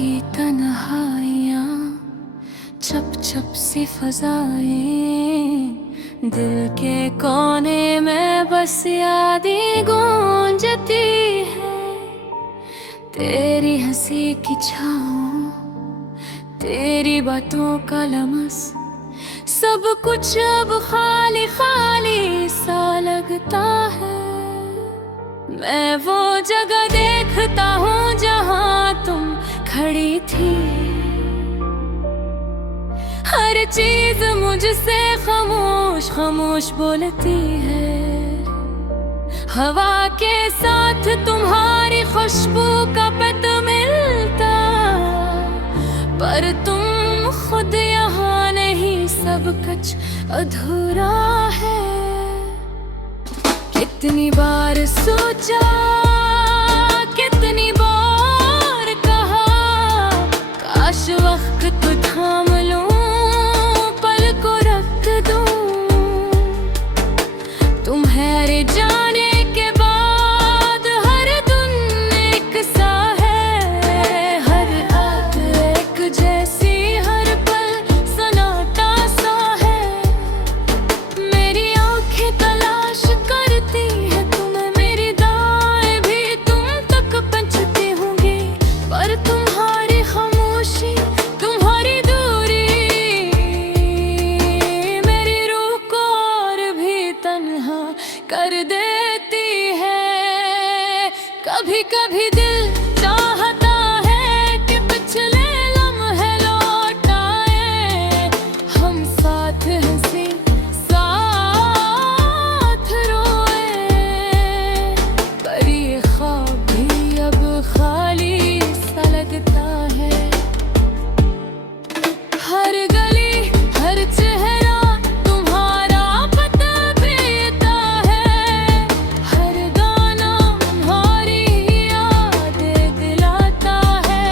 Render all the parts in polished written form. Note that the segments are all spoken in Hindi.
की तन्हाइयाँ, चप चप सी फजाएं, दिल के कोने में बस यादें गूंजती है। तेरी हंसी की छाँव, तेरी बातों का लमस, सब कुछ अब खाली खाली सा लगता है। मैं वो जगह देखता हूँ जहाँ तुम खड़ी थी, हर चीज मुझसे खामोश खामोश बोलती है। हवा के साथ तुम्हारी खुशबू का पता मिलता, पर तुम खुद यहाँ नहीं, सब कुछ अधूरा है। कितनी बार सोचा, कितनी बार कहा, काश वक्त थाम लूं, पल को रख दूं। तुम्हारे जाने के बाद हर दिन एक सा है, हर रात एक जैसी, हर पल सन्नाटा सा है। मेरी आंखें तलाश करती है तुम्हें, मेरी दाएं भी तुम तक पहुंचती होंगी, पर तुम्हारी खामोशी, तुम्हारी दूरी मेरी रूह को और भी तन्हा कर देती है। कभी कभी दिल चाहता है कि पिछले लम्हे लौट आए, हम साथ हंसी साथ रोए, पर ये ख्वाब भी अब खाली सा लगता है। हर गली हर चेहरा तुम्हारा पता देता है, हर गाना तुम्हारी यादें दिलाता है।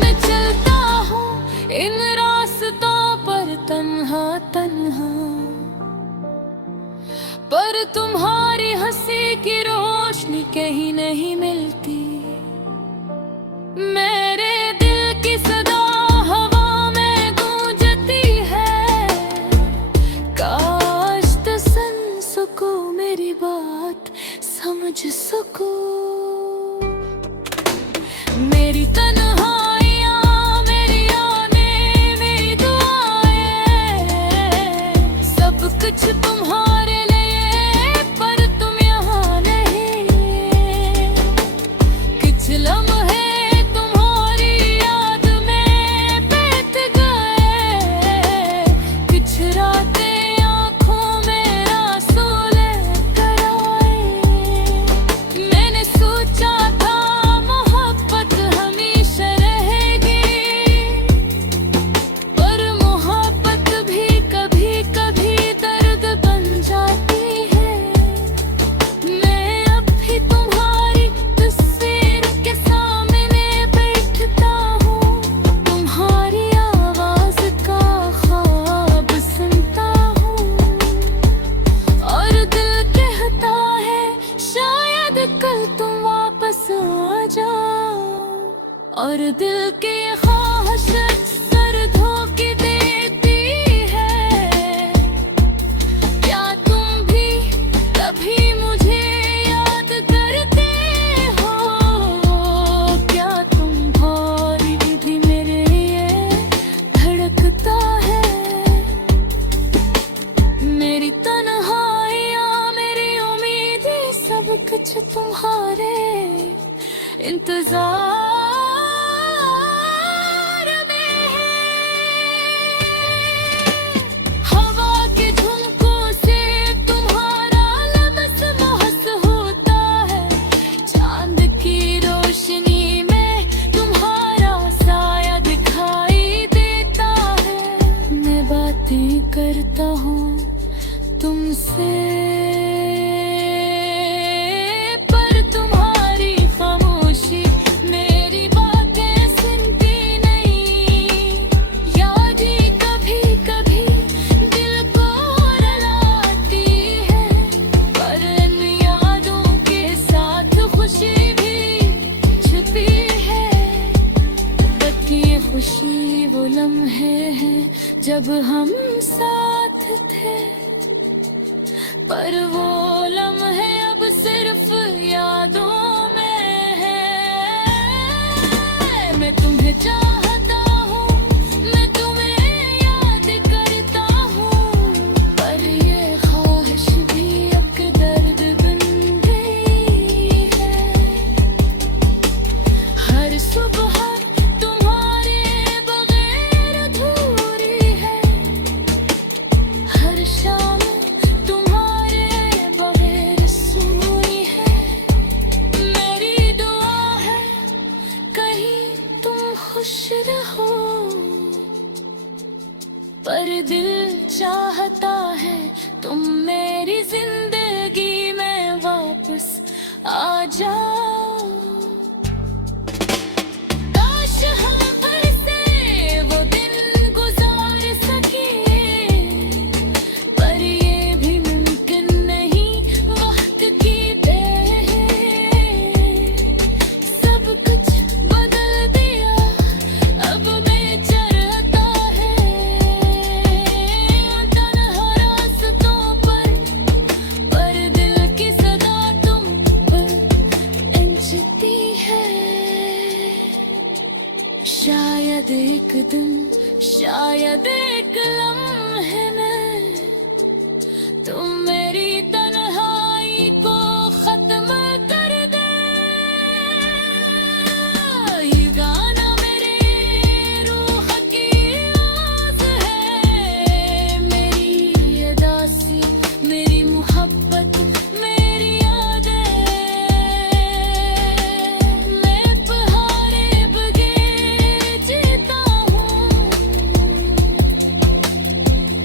मैं चलता हूँ इन रास्तों पर तन्हा तन्हा, पर तुम्हारी हंसी की रोशनी कहीं नहीं मिलती। मेरे दिल की सदा हवा में गूंजती है, काश तो सुन सको मेरी बात, समझ सको। मेरी तन्हाइयाँ, मेरी यादें, मेरी दुआएं, सब कुछ तुम्हारे लिए, पर तुम यहाँ नहीं। कुछ लम्हे तुम्हारी याद में बीत गए, कुछ रातें आँखों में आंसू लेकर आए। मैंने सोचा था मोहब्बत हमेशा रहेगी, पर मोहब्बत भी कभी कभी दर्द बन जाती है। मैं अब भी तुम्हारी तस्वीर के सामने बैठता हूँ, तुम्हारी आवाज का ख्वाब सुनता हूँ, और दिल कहता है शायद कल तुम वापस आ जाओ, और दिल की ये ख्वाहिश सर धोके देती है। क्या तुम भी कभी मुझे याद करते हो, क्या तुम्हारी भी मेरे लिए धड़कता है। मेरी तन्हाइयाँ, मेरी उम्मीदें, सब कुछ तुम्हारे इंतजार खुशी वो लम्हे हैं जब हम साथ थे, पर वो लम्हे अब सिर्फ यादों में है। मैं तुम्हें चाहता हूँ, मैं तुम्हें याद करता हूँ, पर ये ख्वाहिश भी एक दर्द बन गई है। हर सुबह तुम्हारे बगैर अधूरी है, हर शाम तुम्हारे बगैर सूनी है। मेरी दुआ है कहीं तुम खुश रहो, पर दिल चाहता है तुम मेरी जिंदगी में वापस आ जाओ। काश हम फिर से वो दिन गुजार सके, पर ये भी मुमकिन नहीं, वक्त की देर है। सब कुछ बदल दिया, अब बेचैन है तन्हा रास्तों पर दिल की सदा तुम पर इंचती है। शायद एक दिन, शायद एक लम्हे में तुम मेरी तन्हाई को खत्म कर दे। ये गाना मेरे रूह की आवाज़ है, मेरी अदासी, मेरी मोहब्बत, मेरी यादें। मैं तुम्हारे बगैर जीता हूँ,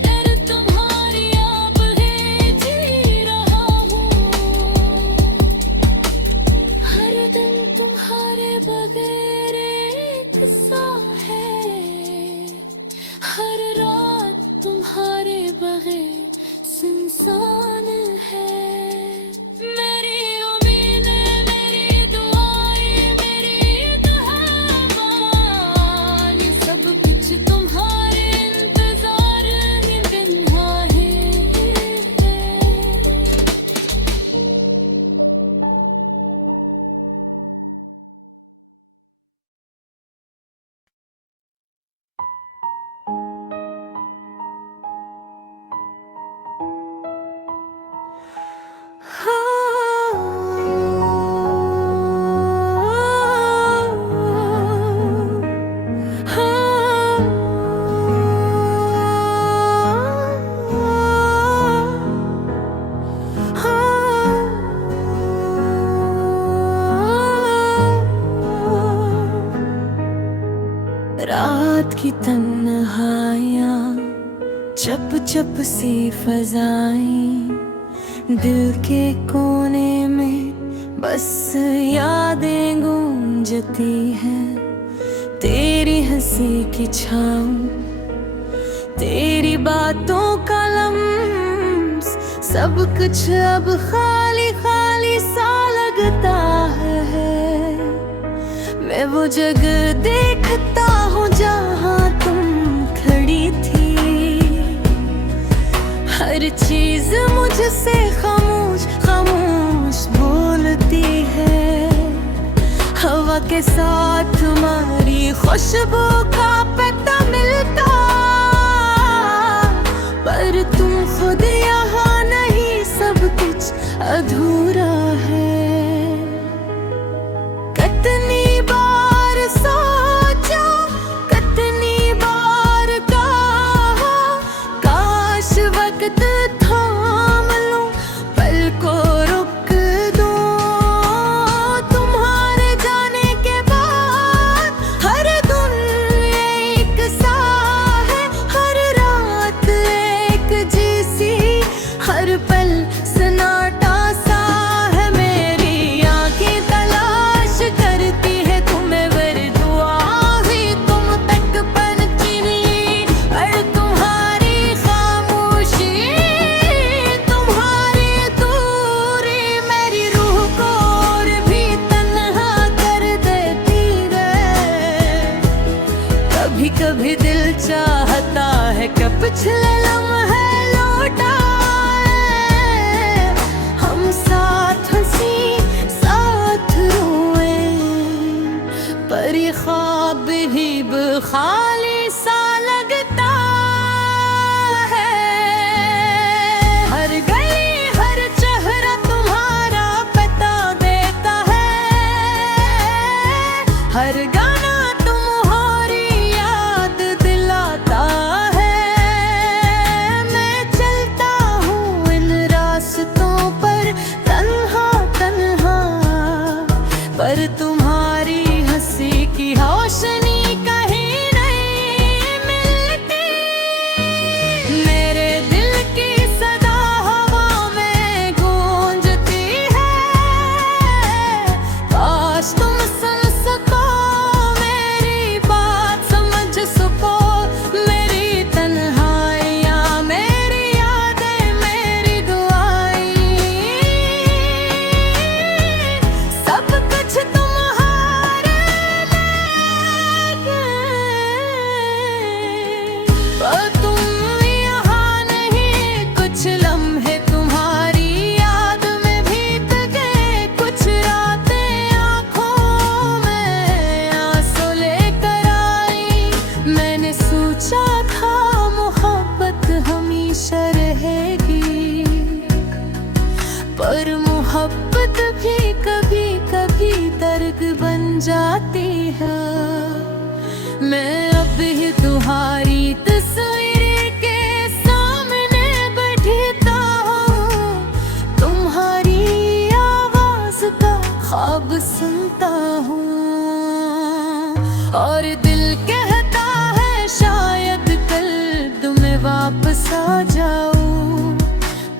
फिर तुम्हारी याद है जी रहा हूँ। हर दिन तुम्हारे बगैर एक सा है, हर रात तुम्हारे बगैर सुनसान है। मेरी उम्मीदें, मेरी दुआएं, मेरी कहानी, सब कुछ तुम्हारे इंतजार में तन्हा है। रात की तन्हाइयाँ, चप चप सी फजाएं, दिल के कोने में बस यादें गूंजती हैं। तेरी हंसी की छाँव, तेरी बातों का लम्स, सब कुछ अब खाली खाली सा लगता है। मैं वो जगह देखता हूँ जहाँ तुम खड़ी थी, हर चीज मुझसे खामोश खामोश बोलती है। हवा के साथ तुम्हारी खुशबू का पता मिलता, पर तुम खुद यहाँ नहीं, सब कुछ अधूरा है। कितनी बार सोचा, कितनी बार कहा, काश वक्त थाम लूं, पल को रुक दूं। तुम्हारे जाने के बाद हर दुनिया कभी दिल चाहता है कि पिछले लम्हे लौटाए, हम साथ हंसी साथ रोए, पर ये ख्वाब ही खाली सा लगता है। हर गली हर चेहरा तुम्हारा पता देता है, हर गाना तुम्हारी याद दिलाता है। मैं चलता हूँ इन रास्तों पर तन्हा तन्हा, पर तुम्हारी हंसी की रोशनी कहीं नहीं मिलती। मेरे दिल की सदा हवा में गूंजती है, काश तुम सुन सको मेरी बात, समझ सको मेरी तन्हाइयाँ, मेरी यादें, मेरी दुआएं। सब कुछ तुम्हारे पर तुम यहाँ नहीं, कुछ लम्हे तुम्हारी याद में बीत गए, कुछ रातें आँखों में आंसू लेकर आई। मैंने सोचा था मोहब्बत हमेशा रहेगी, पर मोहब्बत भी कभी कभी दर्द बन जाती है। मैं अब ही तुम्हारी तस्वीर के सामने बैठता हूँ, तुम्हारी आवाज का ख्वाब सुनता हूँ, और दिल कहता है शायद कल तुम्हें वापस आ जाऊँ,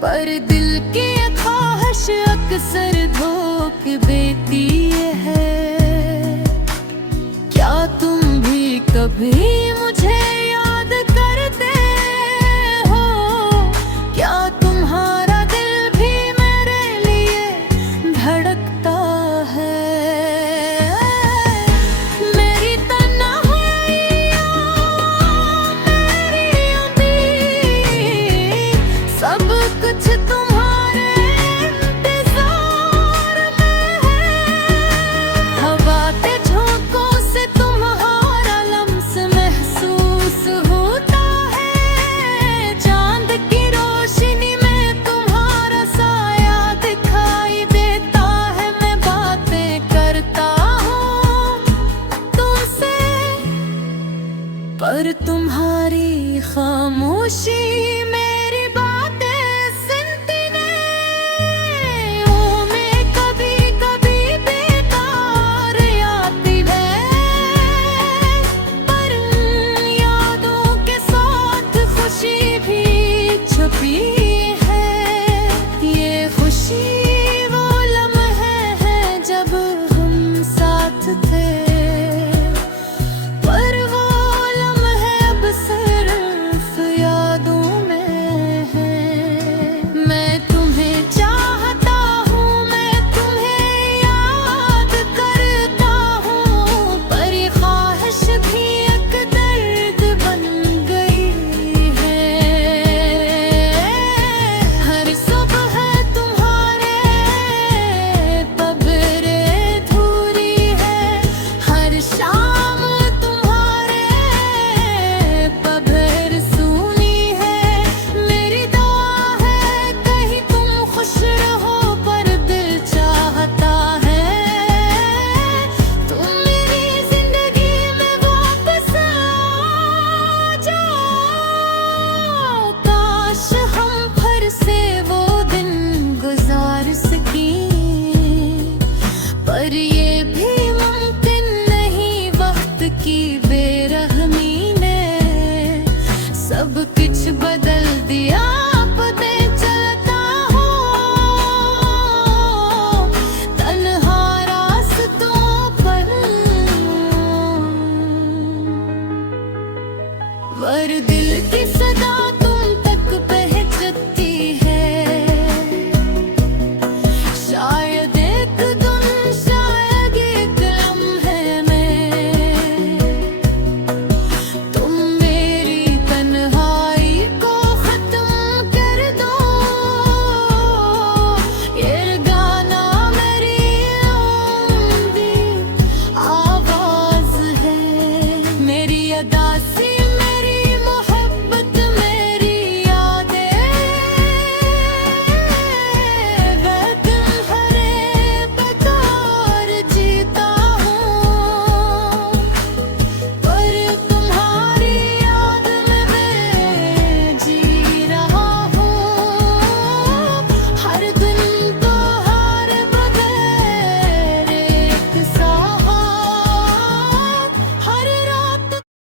पर दिल की ख्वाहिश अक्सर धोखे देती है। क्या तुम भी कभी मुझे याद करते हो? क्या तुम्हारा दिल भी मेरे लिए धड़कता है? मेरी तन्हाइयाँ, मेरी उम्मीद, सब कुछ तुम्हारे इंतजार में है। हवा के झोंकों से तुम्हारा लम्स महसूस होता है, चांद की रोशनी में तुम्हारा साया दिखाई देता है। मैं बातें करता हूँ तुमसे, पर तुम्हारी खामोशी मेरी बातें सुनती नहीं। वो मैं कभी कभी बेकार आती है, पर यादों के साथ खुशी भी छुपी है। ये खुशी वो लम्हे हैं जब हम साथ थे, पर वो लम्हे अब सिर्फ यादों में हैं। मैं तुम्हें चाहता हूँ, मैं तुम्हें याद करता हूँ, पर ये ख्वाहिश भी एक दर्द बन गई है। हर सुबह तुम्हारे पबरे धूरी है, हर शाम तुम्हारे पबर सूनी है। मेरी दुआ है कहीं तुम खुश रहो, पर दिल चाहता है तुम मेरी जिंदगी में वापस आ जाओ। काश हम फिर से वो दिन गुजार सकें, पर ये भी मुमकिन नहीं, वक्त की बेरहमी ने सब कुछ बदल दिया। पते चलता हो तन्हा रास्तों पर, वर दिल की